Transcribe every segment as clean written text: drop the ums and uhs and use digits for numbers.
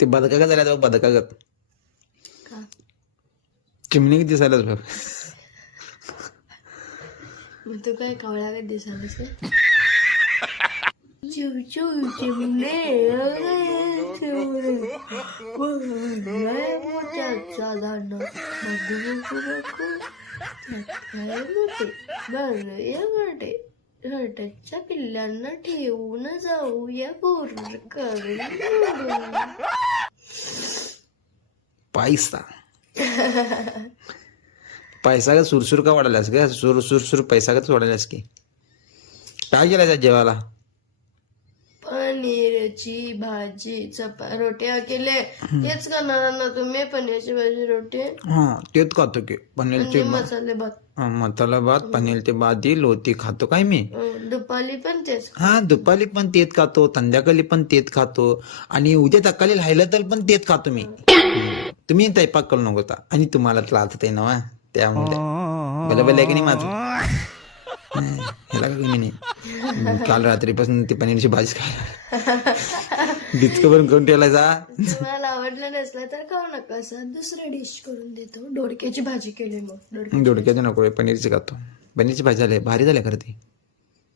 ते बदका झाल्या तेव्हा बदकागत का चिमणी दिसायलाच बघ. मग तू काय कावळा काय दिसायलास काय? चिव चिव चिमणे मोठ्याचा दांडा बघू बघू बघू काय मोठे बघूया मोठे हटच्या पिल्लांना ठेवून जाऊया बोरकडे. पैसा पैसा का सुरसुर का वाढायलास का? सुरसुर पैसा का वाढायलास की? काय केलं त्या जेवायला? पनीरची भाजी रोट्या केले. तेच करणार ना तुम्ही? पनीरची भाजी रोटी हा तेच खातो की पनीरचे मसाले भात मसाला भात पनीरचे भाजी लोती खातो काय मी. दुपारी पण तेच. हा दुपारी पण तेच खातो, संध्याकाळी पण तेच खातो आणि उद्या सकाळी राहिलं तर पण तेच खातो मी. तुम्ही तैपाक करू नको आणि तुम्हाला त्रास होते ना त्यामुळे बरोबर आहे की नाही माझं? ह्याला का मी नाही काल रात्रीपासून ती पनीरची भाजी खायला डिस्कवर करून ठेवला जा. तुम्हाला आवडलं नसलं तर खाऊ नका. असं दुसरं डिश करून देतो. दोडक्याची भाजी केली. मग दोडक्याची नको पनीरची खातो. पनीरची भाजी झाली भारी झाली खरं ती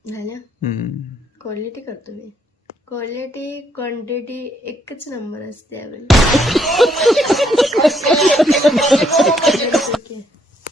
झाल्या. क्वालिटी करतो मी. क्वालिटी क्वांटिटी एकच नंबर असते.